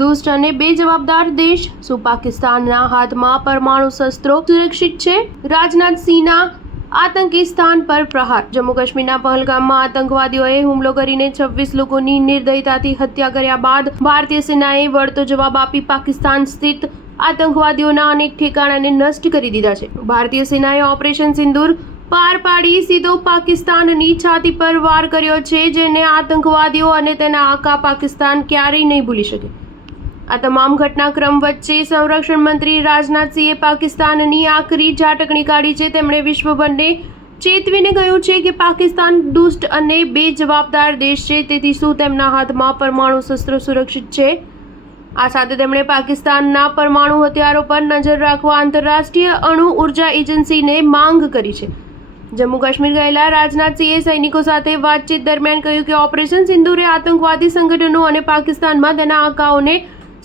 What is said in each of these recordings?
દુષ્ટ અને બેજવાબદાર દેશ શું પાકિસ્તાનના હાથમાં પરમાણુ શસ્ત્રો સુરક્ષિત છે? રાજનાથસિંહના આતંકી સ્થાન પર પ્રહાર. જમ્મુ કાશ્મીરના પહલગામમાં આતંકવાદીઓએ હુમલો કરીને 26 લોકોની નિર્દયતાથી હત્યા કર્યા બાદ ભારતીય સેનાએ વળતો જવાબ આપી પાકિસ્તાન સ્થિત આતંકવાદીઓના અનેક ઠેકાણાને નષ્ટ કરી દીધા છે. ભારતીય સેનાએ ઓપરેશન સિંદૂર પાર પાડી સીધો પાકિસ્તાનની છાતી પર વાર કર્યો છે, જેને આતંકવાદીઓ અને તેના આકા પાકિસ્તાન ક્યારેય નહીં ભૂલી શકે. આ તમામ ઘટનાક્રમ વચ્ચે સંરક્ષણ મંત્રી રાજનાથસિંહે પાકિસ્તાનની આકરી ઝાટકણી કાઢી છે. તેમણે વિશ્વભરને ચેતવીને કહ્યું છે કે પાકિસ્તાન દુષ્ટ અને બેજવાબદાર દેશ છે, તેથી શું તેમના હાથમાં પરમાણુ શસ્ત્રો સુરક્ષિત છે? આ સાથે તેમણે પાકિસ્તાનના પરમાણુ હથિયારો પર નજર રાખવા આંતરરાષ્ટ્રીય અણુ ઉર્જા એજન્સીને માંગ કરી છે. જમ્મુ કાશ્મીર ગયેલા રાજનાથસિંહે સૈનિકો સાથે વાતચીત દરમિયાન કહ્યું કે ઓપરેશન સિંદૂરે આતંકવાદી સંગઠનો અને પાકિસ્તાનમાં તેના આકાઓને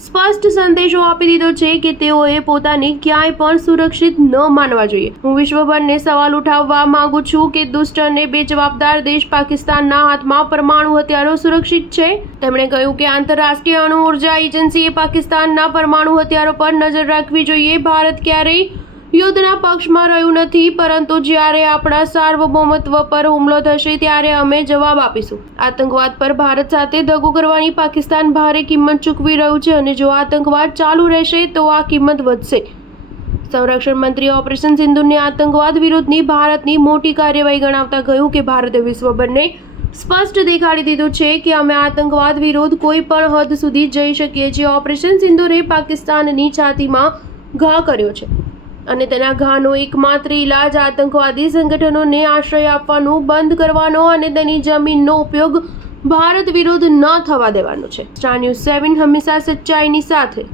સ્પષ્ટ સંદેશો આપી દીધો છે કે તેઓએ પોતાને ક્યાંય પણ સુરક્ષિત ન માનવા જોઈએ. હું વિશ્વભરને સવાલ ઉઠાવવા માંગુ છું કે દુષ્ટ અને બેજવાબદાર દેશ પાકિસ્તાનના હાથમાં પરમાણુ હથિયારો સુરક્ષિત છે? તેમણે કહ્યું કે આંતરરાષ્ટ્રીય અણુ ઉર્જા એજન્સીએ પાકિસ્તાનના પરમાણુ હથિયારો પર નજર રાખવી જોઈએ. ભારત ક્યારેય યુદ્ધના પક્ષમાં રહ્યું નથી, પરંતુ જ્યારે આપણા સાર્વભૌમત્વ પર હુમલો થશે ત્યારે અમે જવાબ આપીશું. આતંકવાદ પર ભારત સાથે દગો કરવાની પાકિસ્તાન ભારે કિંમત ચૂકવી રહ્યું છે અને જો આતંકવાદ ચાલુ રહેશે તો આ કિંમત વધશે. સંરક્ષણ મંત્રીએ ઓપરેશન સિંદૂરને આતંકવાદ વિરુદ્ધની ભારતની મોટી કાર્યવાહી ગણાવતા કહ્યું કે ભારતે વિશ્વભરને સ્પષ્ટ દેખાડી દીધું છે કે અમે આતંકવાદ વિરુદ્ધ કોઈ પણ હદ સુધી જઈ શકીએ છીએ. ઓપરેશન સિંદૂરે પાકિસ્તાનની છાતીમાં ઘા કર્યો છે અને તેના ઘાનો એકમાત્ર ઈલાજ આતંકવાદી સંગઠનોને આશ્રય આપવાનું બંધ કરવાનો અને તેની જમીનનો ઉપયોગ ભારત વિરુદ્ધ ન થવા દેવાનો છે. સ્ટાર ન્યૂઝ 7 હંમેશા સચ્ચાઈની સાથે.